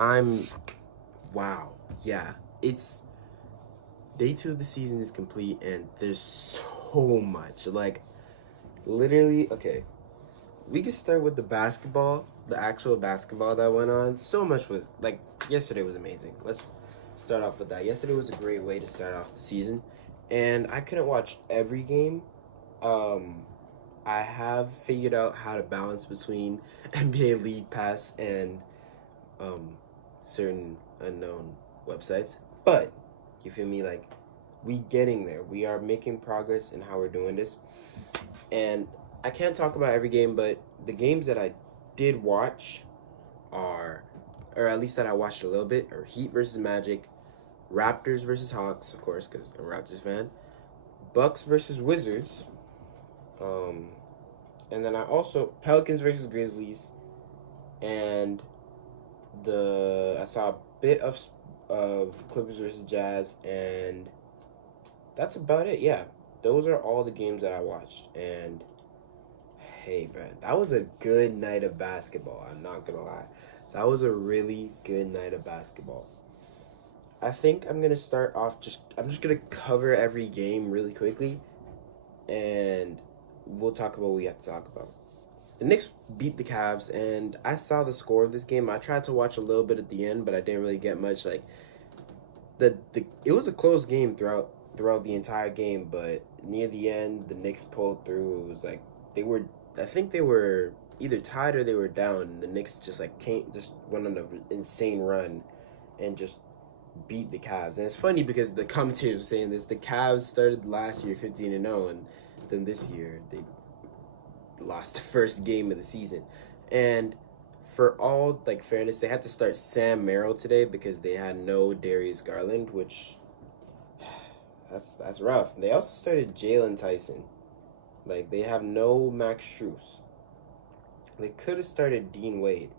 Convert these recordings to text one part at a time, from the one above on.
I'm wow. Yeah. It's day 2 of the season is complete and there's so much. Like literally, okay. We can start with the basketball, the actual basketball that went on. So much was like yesterday was amazing. Let's start off with that. Yesterday was a great way to start off the season. And I couldn't watch every game. Um I have figured out how to balance between NBA League Pass and um certain unknown websites. But you feel me? Like we getting there. We are making progress in how we're doing this. And I can't talk about every game, but the games that I did watch are, or at least that I watched a little bit, are Heat versus Magic, Raptors versus Hawks, of course, because I'm a Raptors fan, Bucks versus Wizards, um, and then I also Pelicans versus Grizzlies, and I saw a bit of Clippers versus Jazz, and that's about it. Yeah, those are all the games that I watched, and hey, bro, that was a good night of basketball. I'm not gonna lie, that was a really good night of basketball. I think I'm gonna start off I'm just gonna cover every game really quickly, and we'll talk about what we have to talk about. The Knicks beat the Cavs, and I saw the score of this game. I tried to watch a little bit at the end, but I didn't really get much. Like the it was a close game throughout the entire game, but near the end, the Knicks pulled through. It was like they were, I think they were either tied or they were down. The Knicks just like came, just went on an insane run, and just beat the Cavs. And it's funny because the commentators were saying this: the Cavs started last year 15-0, and then this year they lost the first game of the season. And for all like fairness, they had to start Sam Merrill today because they had no Darius Garland, which that's rough. They also started Jalen Tyson. Like they have no Max Strus. They could have started Dean Wade,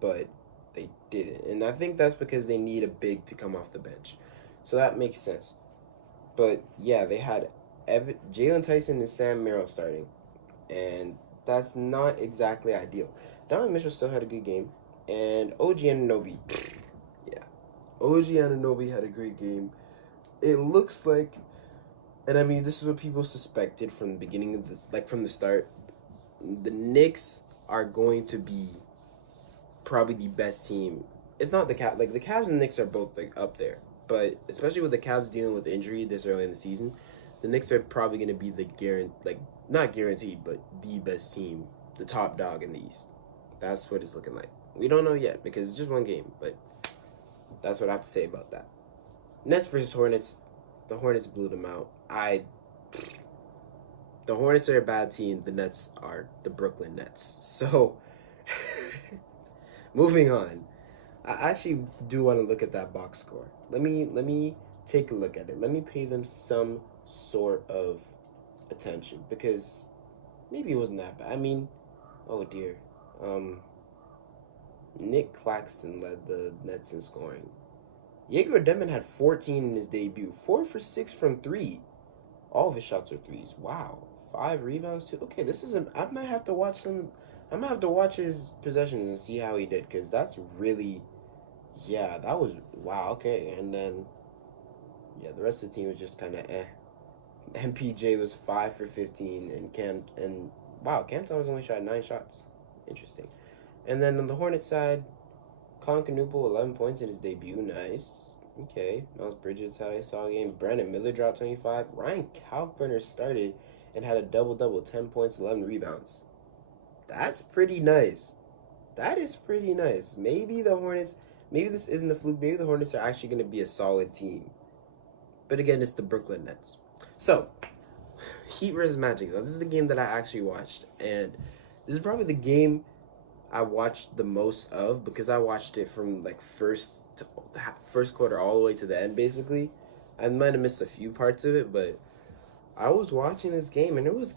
but they didn't. And I think that's because they need a big to come off the bench. So that makes sense. But yeah, they had Jalen Tyson and Sam Merrill starting, and that's not exactly ideal. Donovan Mitchell still had a good game, and OG Anunoby, yeah, OG Anunoby had a great game. It looks like, and I mean, this is what people suspected from the beginning of this, like from the start. The Knicks are going to be probably the best team, if not the Cavs. Like the Cavs and Knicks are both like up there, but especially with the Cavs dealing with injury this early in the season, the Knicks are probably going to be the like not guaranteed, but the best team, the top dog in the East. That's what it's looking like. We don't know yet because it's just one game, but that's what I have to say about that. Nets versus Hornets. The Hornets blew them out. The Hornets are a bad team. The Nets are the Brooklyn Nets. So, moving on. I actually do want to look at that box score. Let me take a look at it. Let me pay them some sort of attention because maybe it wasn't that bad. I mean, oh dear. Um, Nick Claxton led the Nets in scoring. Jaeger Demon had 14 in his debut, 4 for 6 from three. All of his shots are threes. Wow, 5 rebounds too. Okay, this is I might have to watch some. I might have to watch his possessions and see how he did because that's really, yeah, that was wow. Okay, and then yeah, the rest of the team was just kind of eh. MPJ was 5 for 15, and Cam Thomas only shot 9 shots. Interesting. And then on the Hornets side, Colin Knuble 11 points in his debut. Nice. Okay, Miles Bridges had a solid game. Brandon Miller dropped 25. Ryan Kalkbrenner started and had a double-double, 10 points, 11 rebounds. That's pretty nice. That is pretty nice. Maybe the Hornets, maybe this isn't a fluke. Maybe the Hornets are actually going to be a solid team. But again, it's the Brooklyn Nets. So, Heat versus Magic. Now, this is the game that I actually watched. And this is probably the game I watched the most of because I watched it from like first quarter all the way to the end basically. I might have missed a few parts of it, but I was watching this game and it was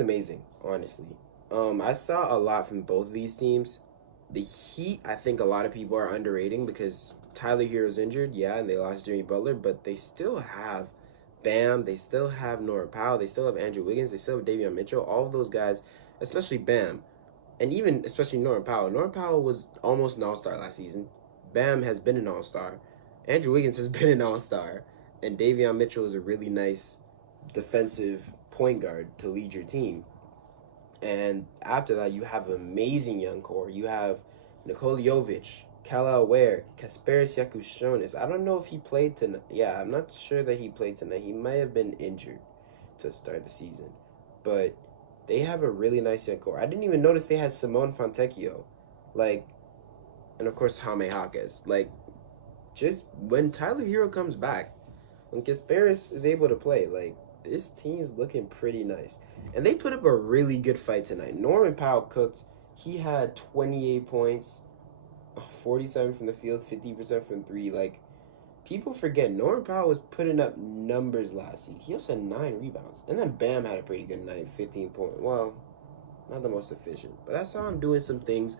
amazing, honestly. I saw a lot from both of these teams. The Heat, I think a lot of people are underrating because Tyler Hero's injured, yeah, and they lost Jimmy Butler, but they still have Bam, they still have Norman Powell, they still have Andrew Wiggins, they still have Davion Mitchell, all of those guys, especially Bam, and even especially Norman Powell. Norman Powell was almost an all-star last season. Bam has been an all-star. Andrew Wiggins has been an all-star. And Davion Mitchell is a really nice defensive point guard to lead your team. And after that, you have an amazing young core. You have Nikola Jovic, Kala Ware, Kasparis Yakushonis. I don't know if he played tonight. Yeah, I'm not sure that he played tonight. He might have been injured to start the season. But they have a really nice young core. I didn't even notice they had Simone Fontecchio. Like, and of course, Jaime Jaquez. Like, just when Tyler Hero comes back, when Kasparis is able to play, like, this team's looking pretty nice. And they put up a really good fight tonight. Norman Powell cooked. He had 28 points, 47 from the field, 50% from three. Like, people forget Norman Powell was putting up numbers last season. He also had 9 rebounds. And then Bam had a pretty good night, 15 points. Well, not the most efficient. But I saw him doing some things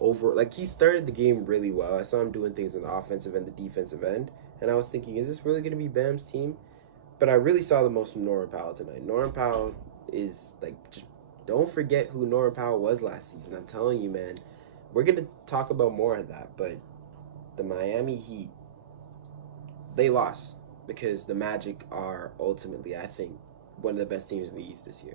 over. Like, he started the game really well. I saw him doing things on the offensive and the defensive end. And I was thinking, is this really going to be Bam's team? But I really saw the most from Norman Powell tonight. Norman Powell is, like, just don't forget who Norman Powell was last season. I'm telling you, man. We're going to talk about more of that. But the Miami Heat, they lost because the Magic are ultimately, I think, one of the best teams in the East this year.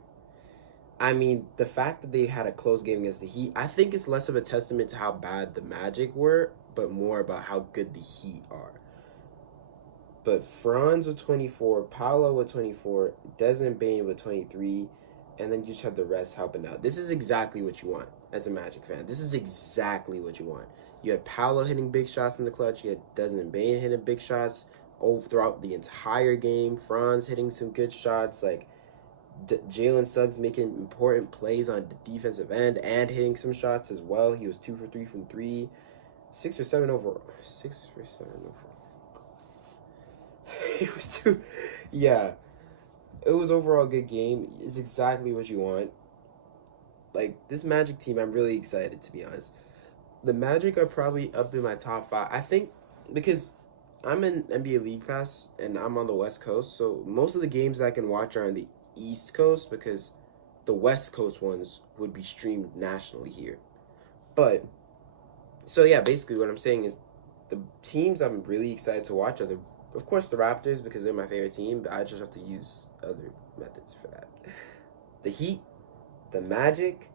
I mean, the fact that they had a close game against the Heat, I think it's less of a testament to how bad the Magic were, but more about how good the Heat are. But Franz with 24, Paolo with 24, Desmond Bane with 23, and then you just have the rest helping out. This is exactly what you want as a Magic fan. This is exactly what you want. You had Paolo hitting big shots in the clutch. You had Desmond Bane hitting big shots all throughout the entire game. Franz hitting some good shots. Like, Jalen Suggs making important plays on the defensive end and hitting some shots as well. He was 2 for 3 from 3. 6 for 7 overall. 6 for 7 overall. It was too, yeah. It was overall a good game. It's exactly what you want. Like, this Magic team, I'm really excited, to be honest. The Magic are probably up in my top 5. I think because I'm in NBA League Pass and I'm on the West Coast, so most of the games I can watch are on the East Coast because the West Coast ones would be streamed nationally here. But, so yeah, basically what I'm saying is the teams I'm really excited to watch are of course, the Raptors, because they're my favorite team, but I just have to use other methods for that. The Heat, the Magic,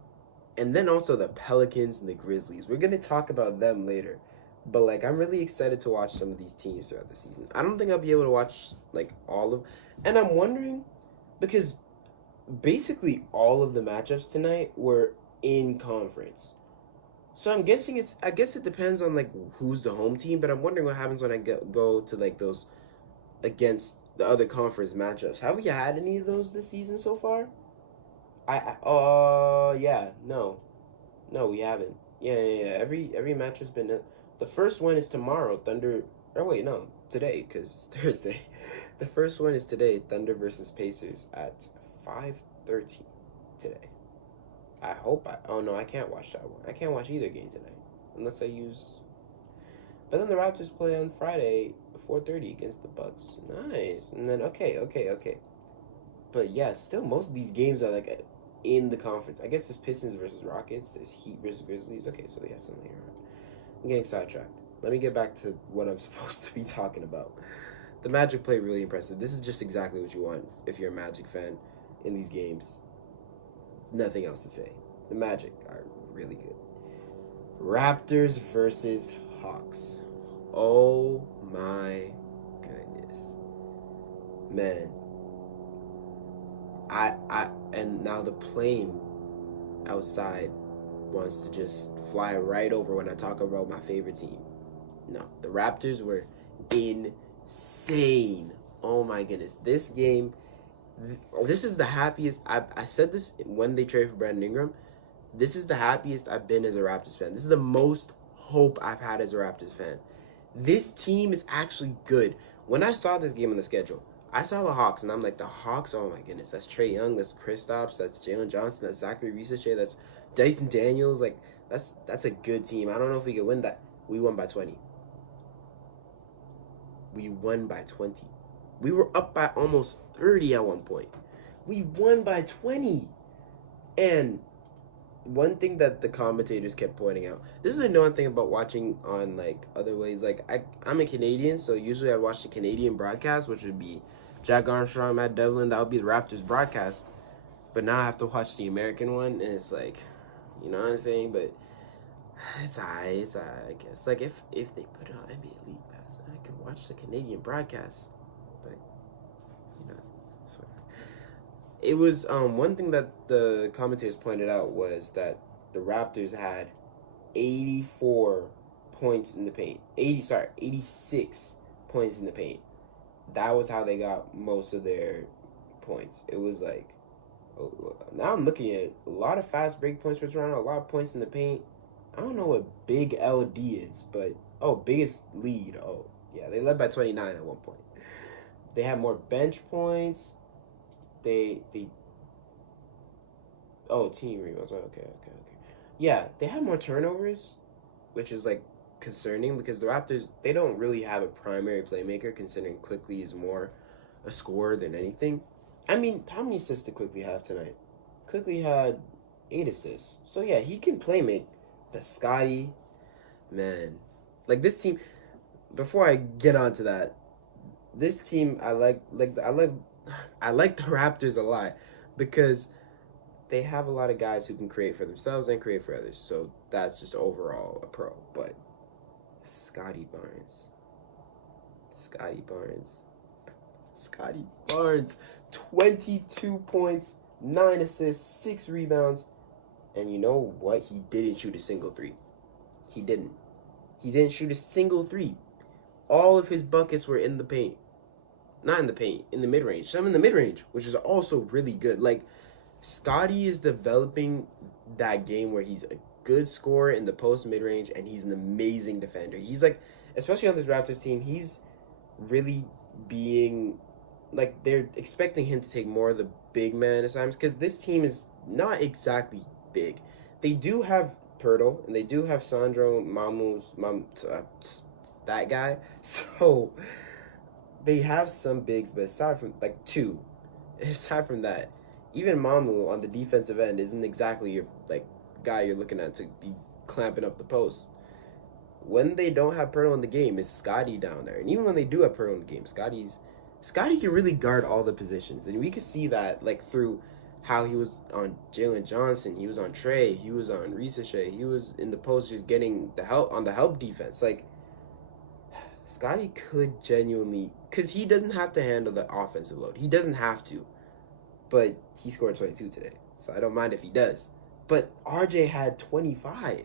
and then also the Pelicans and the Grizzlies. We're going to talk about them later. But, like, I'm really excited to watch some of these teams throughout the season. I don't think I'll be able to watch, like, all of... And I'm wondering, because basically all of the matchups tonight were in conference. So I'm guessing I guess it depends on, like, who's the home team, but I'm wondering what happens when I go to, like, those against the other conference matchups. Have we had any of those this season so far? Yeah, no, we haven't. Yeah. Every match has been. The first one is tomorrow, Thunder. Oh wait, no, today, because it's Thursday. The first one is today, Thunder versus Pacers at 5:30 today. I hope oh no, I can't watch that one. I can't watch either game tonight unless I use. But then the Raptors play on Friday, 4:30 against the Bucks. Nice. And then okay. But yeah, still most of these games are like in the conference. I guess there's Pistons versus Rockets. There's Heat versus Grizzlies. Okay, so they have some later on. I'm getting sidetracked. Let me get back to what I'm supposed to be talking about. The Magic play really impressive. This is just exactly what you want if you're a Magic fan in these games. Nothing else to say. The Magic are really good. Raptors versus Hawks. Oh my goodness. Man. And now the plane outside wants to just fly right over when I talk about my favorite team. No, the Raptors were insane. Oh my goodness. This game, this is the happiest. I said this when they traded for Brandon Ingram. This is the happiest I've been as a Raptors fan. This is the most hope I've had as a Raptors fan. This team is actually good. When I saw this game on the schedule, I saw the Hawks, and I'm like, the Hawks, oh my goodness, that's Trae Young, that's Kristaps, that's Jalen Johnson, that's Zachary Risache, that's Dyson Daniels. Like, that's a good team. I don't know if we could win that. We won by 20. We won by 20. We were up by almost 30 at one point. We won by 20. And one thing that the commentators kept pointing out. This is another thing about watching on like other ways. Like I'm a Canadian, so usually I watch the Canadian broadcast, which would be Jack Armstrong, Matt Devlin. That would be the Raptors broadcast. But now I have to watch the American one, and it's like, you know what I'm saying? But it's alright. It's alright, I guess. Like if they put it on NBA League Pass, I could watch the Canadian broadcast. But you know, it was one thing that the commentators pointed out was that the Raptors had 84 points in the paint. 86 points in the paint. That was how they got most of their points. It was like, now I'm looking at a lot of fast break points for Toronto, a lot of points in the paint. I don't know what big LD is, but biggest lead. Oh, yeah, they led by 29 at one point. They had more bench points. They team rebounds. Okay. Yeah, they have more turnovers, which is like concerning because the Raptors, they don't really have a primary playmaker, considering Quickly is more a scorer than anything. I mean, how many assists did Quickly have tonight? Quickly had 8 assists. So yeah, he can play make. But Scotty, man, like this team. Before I get onto that, this team I like the Raptors a lot because they have a lot of guys who can create for themselves and create for others. So that's just overall a pro. But Scotty Barnes, 22 points, 9 assists, 6 rebounds. And you know what? He didn't shoot a single three. He didn't shoot a single three. All of his buckets were in the paint. Not in the paint, in the mid-range. Some in the mid-range, which is also really good. Like, Scotty is developing that game where he's a good scorer in the post mid-range and he's an amazing defender. He's like, especially on this Raptors team, he's really being, like, they're expecting him to take more of the big man assignments because this team is not exactly big. They do have Pirtle and they do have Sandro that guy. So they have some bigs, but aside from that, even Mamu on the defensive end isn't exactly your like guy you're looking at to be clamping up the post. When they don't have Pirtle in the game, it's Scotty down there. And even when they do have Pirtle in the game, Scotty can really guard all the positions. And we could see that like through how he was on Jalen Johnson, he was on Trey, he was on Risache, he was in the post just getting the help on the help defense. Like, Scotty could genuinely, because he doesn't have to handle the offensive load. He doesn't have to. But he scored 22 today, so I don't mind if he does. But RJ had 25.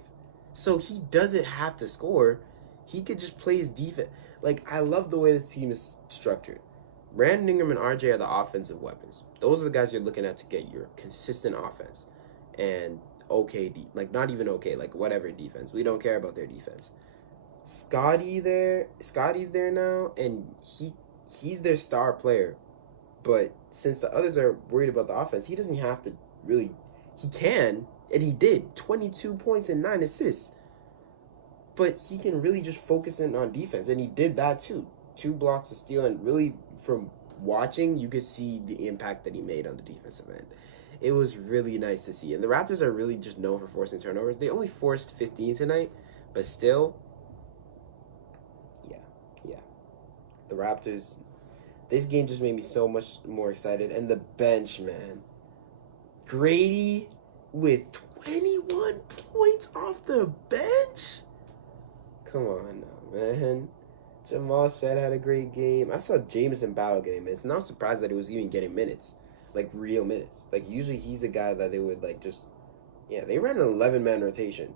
So he doesn't have to score. He could just play his defense. Like, I love the way this team is structured. Brandon Ingram and RJ are the offensive weapons. Those are the guys you're looking at to get your consistent offense. And not even okay, like whatever defense. We don't care about their defense. Scotty's there now, and he's their star player. But since the others are worried about the offense, he doesn't have to really. He can, and he did 22 points and 9 assists. But he can really just focus in on defense, and he did that too. 2 blocks of steal, and really from watching, you could see the impact that he made on the defensive end. It was really nice to see. And the Raptors are really just known for forcing turnovers. They only forced 15 tonight, but still, yeah. The Raptors, this game just made me so much more excited. And the bench, man. Grady with 21 points off the bench? Come on now, man. Jamal Shed had a great game. I saw Jameson Battle getting minutes, and I was surprised that he was even getting minutes. Like, real minutes. Like, usually he's a guy that they would, like, just... Yeah, they ran an 11-man rotation,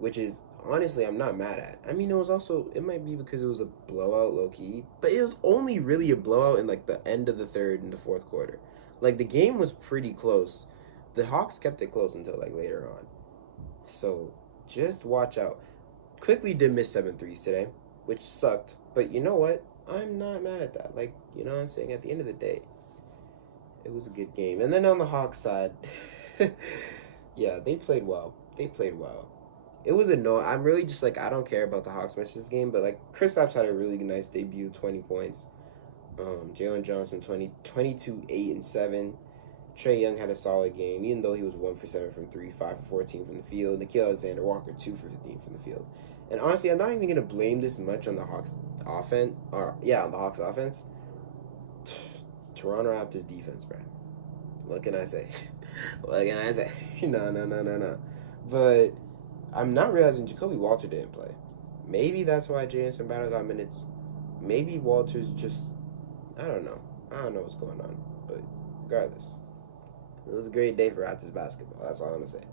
which is, honestly, I'm not mad at. I mean, it might be because it was a blowout, low-key, but it was only really a blowout in, like, the end of the third and the fourth quarter. Like, the game was pretty close. The Hawks kept it close until, like, later on. So, just watch out. Quickly did miss 7 threes today, which sucked. But you know what? I'm not mad at that. Like, you know what I'm saying? At the end of the day, it was a good game. And then on the Hawks side, yeah, they played well. It was annoying. I'm really just like, I don't care about the Hawks much this game, but like, Kristaps had a really nice debut, 20 points. Jalen Johnson, 22, 8, and 7. Trae Young had a solid game, even though he was 1 for 7 from 3, 5 for 14 from the field. Nickeil Alexander-Walker, 2 for 15 from the field. And honestly, I'm not even gonna blame this much on the Hawks offense. On the Hawks offense. Toronto Raptors defense, bro. What can I say? What can I say? No. But I'm not realizing Jacoby Walter didn't play. Maybe that's why Jalen Battle got minutes. Maybe Walter's just, I don't know. I don't know what's going on. But regardless, it was a great day for Raptors basketball. That's all I'm going to say.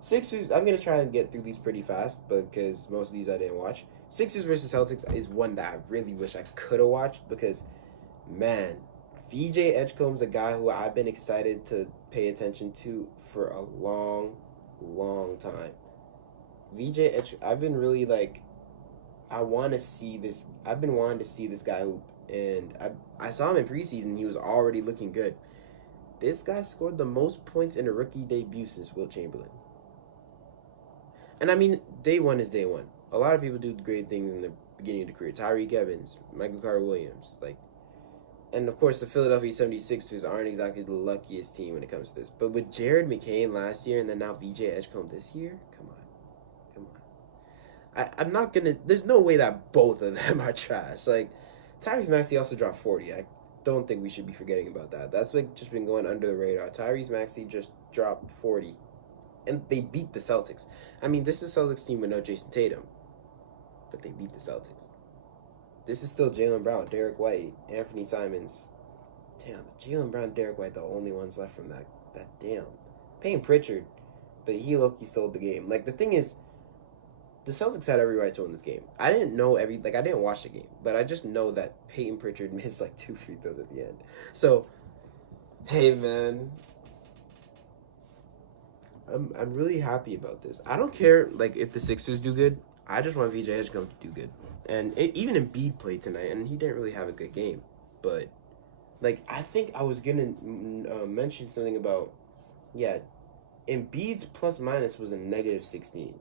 Sixers, I'm going to try and get through these pretty fast, but because most of these I didn't watch. Sixers versus Celtics is one that I really wish I could have watched because, man, VJ Edgecombe's a guy who I've been excited to pay attention to for a long time. I've been really like, I want to see this. I've been wanting to see this guy hoop, and I saw him in preseason. He was already looking good. This guy scored the most points in a rookie debut since Wilt Chamberlain. And I mean, day one is day one. A lot of people do great things in the beginning of the career. Tyreek Evans, Michael Carter-Williams, and of course the Philadelphia 76ers aren't exactly the luckiest team when it comes to this. But with Jared McCain last year and then now VJ Edgecombe this year, come on. I'm not gonna. There's no way that both of them are trash. Like, Tyrese Maxey also dropped 40. I don't think we should be forgetting about that. That's just been going under the radar. Tyrese Maxey just dropped 40, and they beat the Celtics. I mean, this is a Celtics team with no Jason Tatum, but they beat the Celtics. This is still Jaylen Brown, Derek White, Anthony Simons. Damn, Jaylen Brown, Derek White, the only ones left from that damn. Payne Pritchard, but he low-key sold the game. The thing is, the Celtics had every right to win this game. I didn't know I didn't watch the game, but I just know that Payton Pritchard missed 2 free throws at the end. So, hey man, I'm really happy about this. I don't care if the Sixers do good. I just want VJ Edgecombe to do good. And even Embiid played tonight, and he didn't really have a good game. But I think I was gonna mention something about Embiid's plus minus was a negative 16.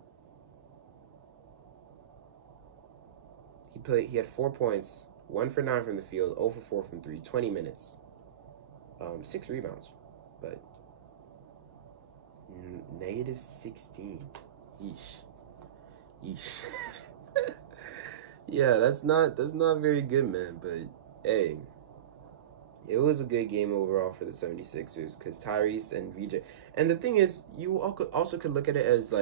He had 4 points, 1 for 9 from the field, 0 for 4 from 3, 20 minutes, 6 rebounds, but negative 16. Yeesh. Yeah, that's not very good, man. But hey, it was a good game overall for the 76ers because Tyrese and VJ. And the thing is, you also could look at it as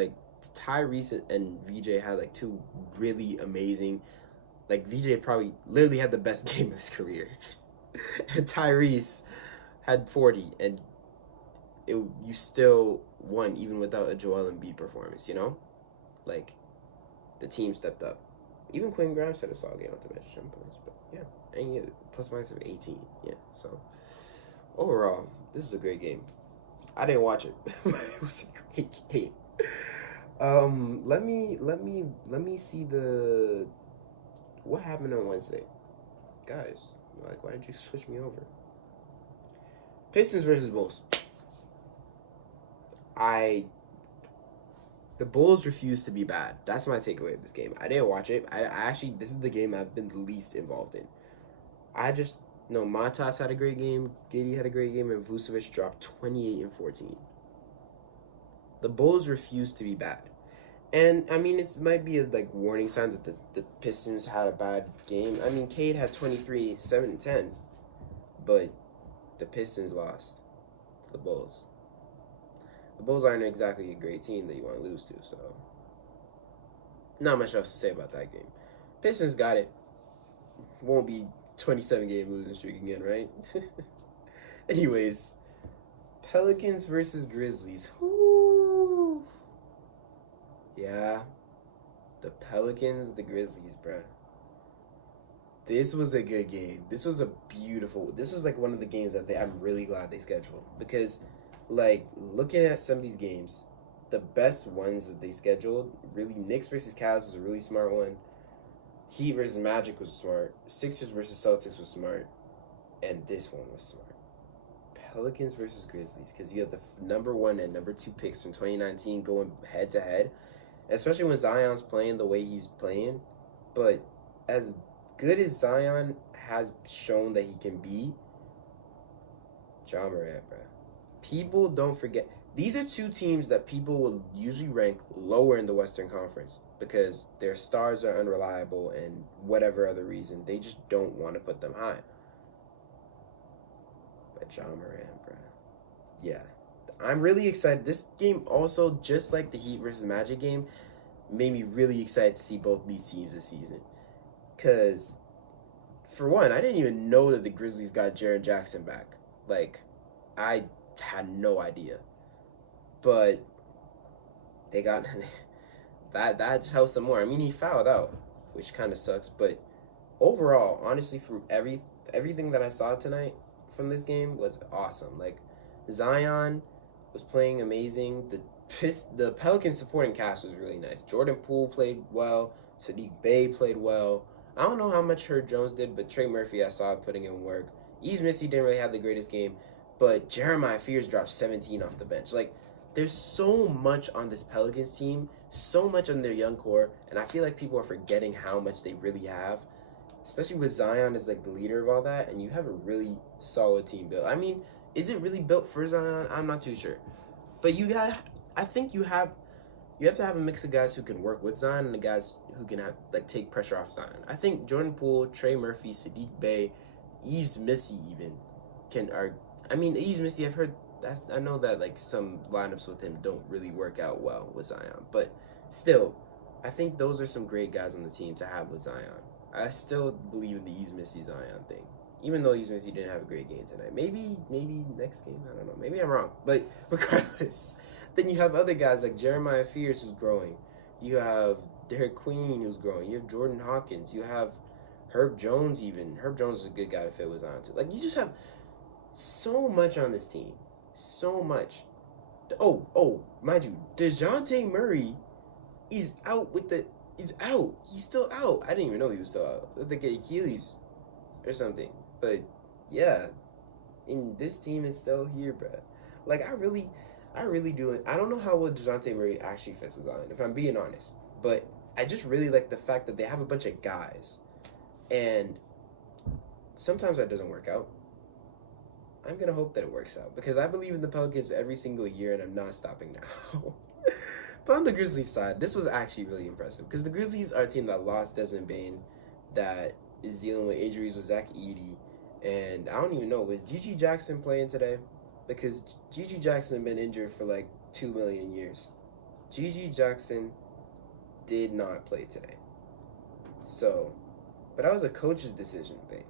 Tyrese and VJ had 2 really amazing. VJ probably literally had the best game of his career. And Tyrese had 40, and you still won even without a Joel Embiid performance, you know? The team stepped up. Even Quentin Grimes had a solid game, not to mention some points. But yeah, and plus minus of 18. Yeah, so overall, this was a great game. I didn't watch it. It was a great game. Let me see what happened on Wednesday? Guys, why did you switch me over? Pistons versus Bulls. The Bulls refused to be bad. That's my takeaway of this game. I didn't watch it. I actually, this is the game I've been the least involved in. I just know Montas had a great game, Giddey had a great game, and Vucevic dropped 28 and 14. The Bulls refused to be bad. And, I mean, it might be a, warning sign that the Pistons had a bad game. I mean, Cade had 23, 7 and 10. But the Pistons lost to the Bulls. The Bulls aren't exactly a great team that you want to lose to, so not much else to say about that game. Pistons got it. Won't be 27-game losing streak again, right? Anyways, Pelicans versus Grizzlies. Woo! Yeah, the Pelicans, the Grizzlies, bruh. This was a good game. This was one of the games that I'm really glad they scheduled. Because, looking at some of these games, the best ones that they scheduled, really, Knicks versus Cavs was a really smart one. Heat versus Magic was smart. Sixers versus Celtics was smart. And this one was smart. Pelicans versus Grizzlies. Because you have the number 1 and number 2 picks from 2019 going head-to-head. Especially when Zion's playing the way he's playing. But as good as Zion has shown that he can be, Ja Morant, bro. People don't forget. These are two teams that people will usually rank lower in the Western Conference because their stars are unreliable and whatever other reason. They just don't want to put them high. But Ja Morant, bro. Yeah. I'm really excited. This game also, just like the Heat versus Magic game, made me really excited to see both these teams this season. Because, for one, I didn't even know that the Grizzlies got Jaren Jackson back. Like, I had no idea. But they got that just helps them more. I mean, he fouled out, which kind of sucks. But overall, honestly, from everything that I saw tonight from this game was awesome. Like, Zion was playing amazing. The Pelicans supporting cast was really nice. Jordan Poole played well. Sadiq Bey played well. I don't know how much Herb Jones did, but Trey Murphy I saw putting in work. Yves Misty didn't really have the greatest game, but Jeremiah Fears dropped 17 off the bench. Like, there's so much on this Pelicans team, so much on their young core, and I feel like people are forgetting how much they really have, especially with Zion as like the leader of all that, and you have a really solid team built. I mean, is it really built for Zion? I'm not too sure, but I think you have to have a mix of guys who can work with Zion and the guys who can take pressure off Zion. I think Jordan Poole, Trey Murphy, Sadiq Bey, Yves Misty even Yves Misty, I know that like some lineups with him don't really work out well with Zion, but still, I think those are some great guys on the team to have with Zion. I still believe in the Yves Misty Zion thing, even though Yves Misty didn't have a great game tonight. Maybe next game, I don't know. Maybe I'm wrong, but regardless, then you have other guys like Jeremiah Fears who's growing. You have Derek Queen who's growing. You have Jordan Hawkins. You have Herb Jones even. Herb Jones is a good guy to fit with Zion too. Like, you just have so much on this team. So much. Oh, mind you, DeJounte Murray is out he's out. He's still out. I didn't even know he was still out. I think Achilles or something. But yeah, and this team is still here, bruh. Like, I really do. I don't know how well DeJounte Murray actually fits with Zion, if I'm being honest. But I just really like the fact that they have a bunch of guys. And sometimes that doesn't work out. I'm going to hope that it works out because I believe in the Pelicans every single year and I'm not stopping now. But on the Grizzlies side, this was actually really impressive because the Grizzlies are a team that lost Desmond Bane, that is dealing with injuries with Zach Edey, and I don't even know, was Gigi Jackson playing today? Because Gigi Jackson had been injured for like 2 million years. Gigi Jackson did not play today. So, but that was a coach's decision thing.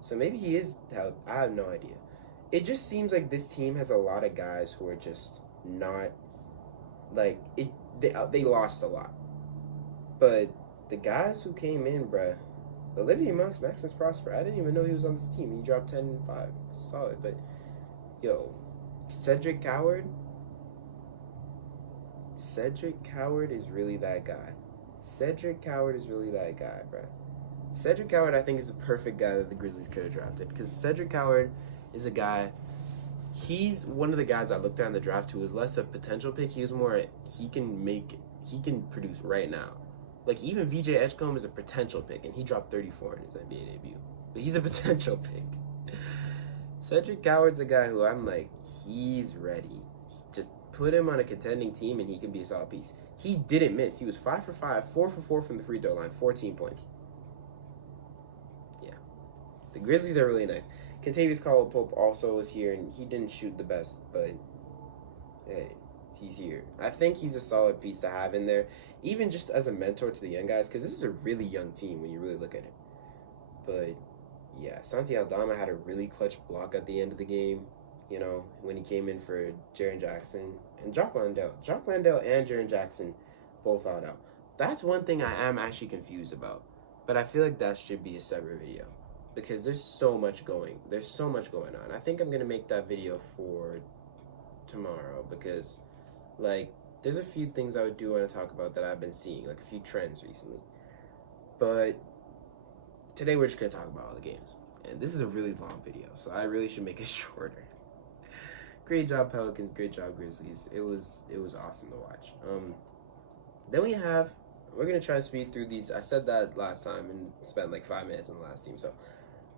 So maybe he is out. I have no idea. It just seems like this team has a lot of guys who are just not, like, they lost a lot. But the guys who came in, bruh, Olivier Maximus Prosper, I didn't even know he was on this team. He dropped 10 and 5. Solid. But, yo, Cedric Coward is really that guy. Cedric Coward is really that guy, bruh. Cedric Coward, I think, is the perfect guy that the Grizzlies could have drafted. Because Cedric Coward is a guy, he's one of the guys I looked at in the draft who was less a potential pick. He was more, he can produce right now. Like, even VJ Edgecombe is a potential pick, and he dropped 34 in his NBA debut. But he's a potential pick. Cedric Coward's a guy who I'm like, he's ready. Just put him on a contending team, and he can be a solid piece. He didn't miss. He was 5 for 5, 4 for 4 from the free throw line, 14 points. The Grizzlies are really nice. Kentavious Caldwell-Pope also was here, and he didn't shoot the best, but hey, he's here. I think he's a solid piece to have in there, even just as a mentor to the young guys, because this is a really young team when you really look at it. But yeah, Santi Aldama had a really clutch block at the end of the game, you know, when he came in for Jaren Jackson and Jock Landale. Jock Landale and Jaren Jackson both fouled out. That's one thing I am actually confused about, but I feel like that should be a separate video. Because there's so much going on. I think I'm going to make that video for tomorrow because, like, there's a few things I do want to talk about that I've been seeing, like a few trends recently. But today we're just going to talk about all the games. And this is a really long video, so I really should make it shorter. Great job, Pelicans. Great job, Grizzlies. It was awesome to watch. Then we're going to try to speed through these. I said that last time and spent like 5 minutes on the last team, so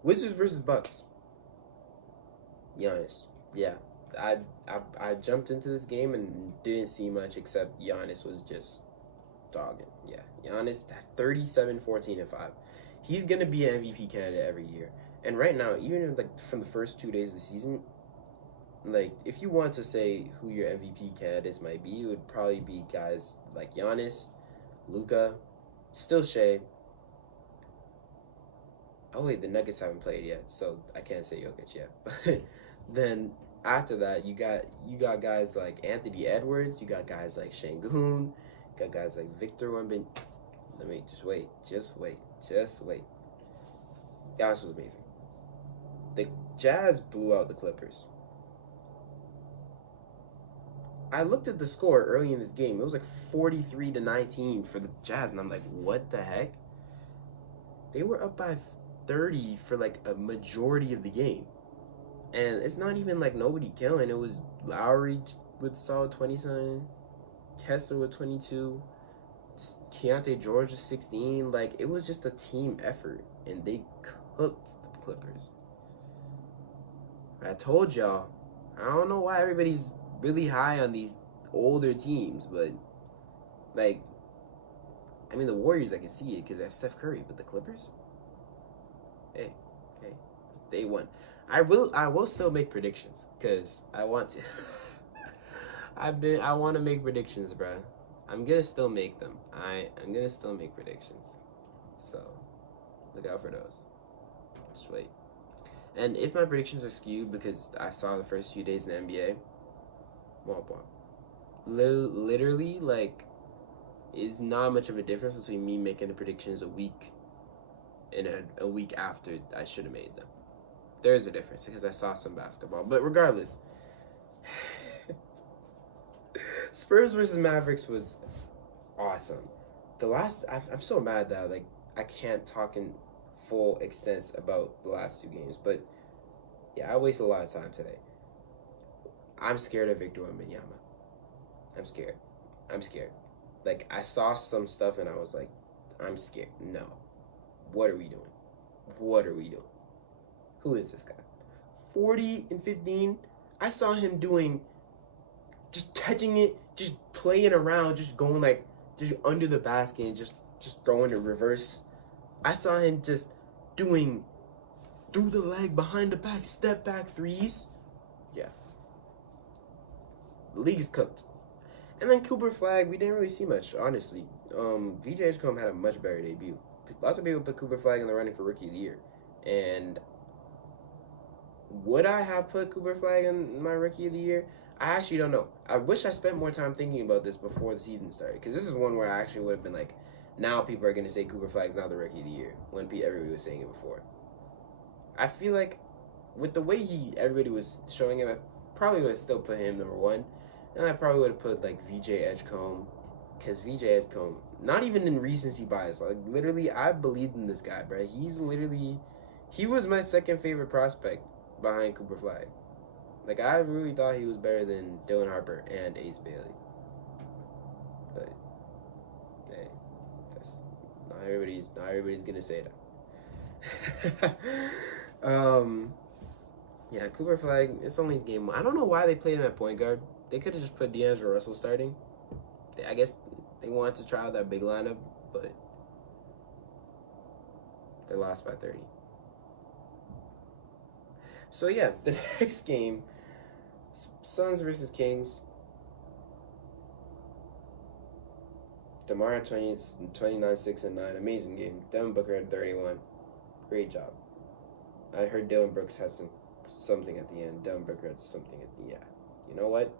Wizards versus Bucks. Giannis. Yeah. I jumped into this game and didn't see much except Giannis was just dogging. Yeah, Giannis 37, 14, and 5. He's gonna be an MVP candidate every year. And right now, even like from the first 2 days of the season, like if you want to say who your MVP candidates might be, it would probably be guys like Giannis, Luka, still Shea. Oh wait, the Nuggets haven't played yet, so I can't say Jokic yet. But then after that, you got guys like Anthony Edwards, you got guys like Şengün, you got guys like Victor Wembanyama. Let me just wait. Giannis was amazing. The Jazz blew out the Clippers. I looked at the score early in this game. It was like 43-19 for the Jazz, and I'm like, what the heck? They were up by 30 for like a majority of the game. And it's not even like nobody killing. It was Lowry with solid 20-something, Kessler with 22, Keontae George with 16. Like, it was just a team effort, and they cooked the Clippers. I told y'all, I don't know why everybody's really high on these older teams, but like, I mean, the Warriors, I can see it because they have Steph Curry, but the Clippers, hey, it's day one. I will still make predictions because I want to. I want to make predictions, bro. I'm gonna still make them. I'm gonna still make predictions. So look out for those. Just wait. And if my predictions are skewed because I saw the first few days in the NBA, well, literally, like, it's not much of a difference between me making the predictions a week and a week after I should have made them. There's a difference because I saw some basketball. But regardless, Spurs versus Mavericks was awesome. I'm so mad that like I can't talk in full extent about the last two games, but yeah, I wasted a lot of time today. I'm scared of Victor Wembanyama. I'm scared. Like, I saw some stuff and I was like, I'm scared. No. What are we doing? Who is this guy? 40 and 15. I saw him doing, just catching it, just playing around, just going like, just under the basket and just throwing a reverse. I saw him just doing through the leg, behind the back, step back threes. Yeah. The league is cooked. And then Cooper Flag, we didn't really see much, honestly. VJ Edgecombe had a much better debut. Lots of people put Cooper Flag in the running for Rookie of the Year. And would I have put Cooper Flag in my Rookie of the Year? I actually don't know. I wish I spent more time thinking about this before the season started. Because this is one where I actually would have been like, now people are going to say Cooper Flag's not the Rookie of the Year. When everybody was saying it before. I feel like with the way everybody was showing him, I probably would have still put him number one. And I probably would have put like VJ Edgecombe. Because VJ Edgecombe, not even in recency bias, like literally I believed in this guy, bro. He was my second favorite prospect behind Cooper Flag. Like, I really thought he was better than Dylan Harper and Ace Bailey. But hey, that's not everybody's gonna say that. Yeah, Cooper Flag, it's only game one. I don't know why they played him at point guard. They could have just put D'Angelo Russell starting. I guess they wanted to try out that big lineup, but they lost by 30. So yeah, the next game, Suns versus Kings. DeMar 29, 6, and 9. Amazing game. Devin Booker had 31. Great job. I heard Dylan Brooks had something at the end. Devin Booker had something at the end. You know what?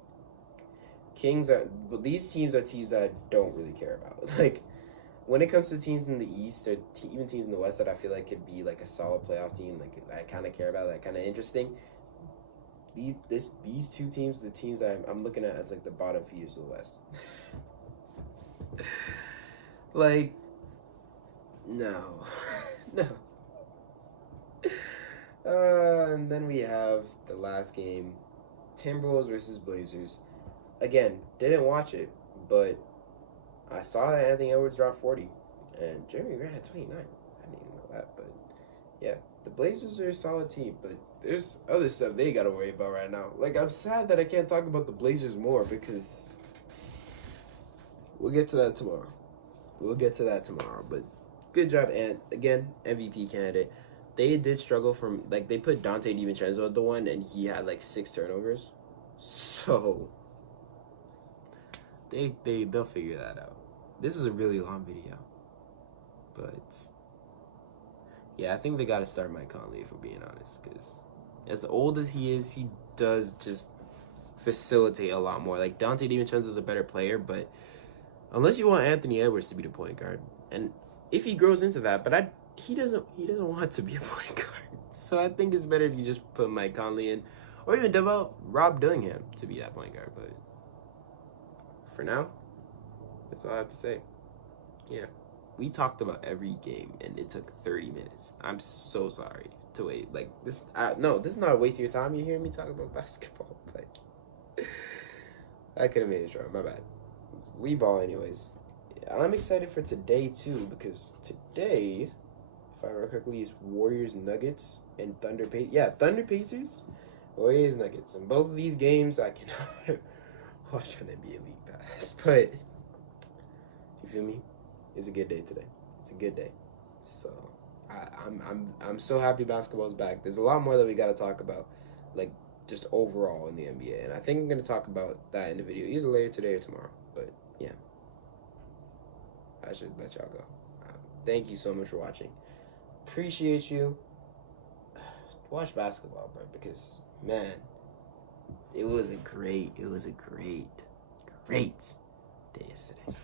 These teams are teams that I don't really care about. Like, when it comes to teams in the East or even teams in the West that I feel like could be like a solid playoff team, like I kind of care about, that kind of interesting. These two teams, the teams that I'm looking at as like the bottom feeders of the West. Like, no. And then we have the last game, Timberwolves versus Blazers. Again, didn't watch it, but I saw that Anthony Edwards dropped 40, and Jeremy Grant had 29. I didn't even know that, but yeah, the Blazers are a solid team, but there's other stuff they gotta worry about right now. Like, I'm sad that I can't talk about the Blazers more because we'll get to that tomorrow. We'll get to that tomorrow. But good job, and again, MVP candidate. They did struggle from like they put Dante DiVincenzo at the one, and he had like 6 turnovers. So they'll figure that out. This is a really long video, but yeah, I think they got to start Mike Conley if we're being honest, because as old as he is, he does just facilitate a lot more. Like Dante DiVincenzo is a better player, but unless you want Anthony Edwards to be the point guard, and if he grows into that, but he doesn't want to be a point guard. So I think it's better if you just put Mike Conley in, or even develop Rob Dillingham to be that point guard. But for now, that's all I have to say. Yeah, we talked about every game, and it took 30 minutes. I'm so sorry to wait. Like this, no, this is not a waste of your time. You hear me talk about basketball, but I could have made it short. My bad. We ball anyways. I'm excited for today too, because today, if I remember correctly, is Warriors Nuggets and Thunder Pacers, Warriors Nuggets, and both of these games I cannot watch on NBA League Pass. But you feel me? It's a good day today. It's a good day. So I'm so happy basketball's back. There's a lot more that we got to talk about, like just overall in the NBA, and I think I'm gonna talk about that in the video either later today or tomorrow. But yeah, I should let y'all go. Thank you so much for watching. Appreciate you. Watch basketball, bro, because man, it was a great day yesterday.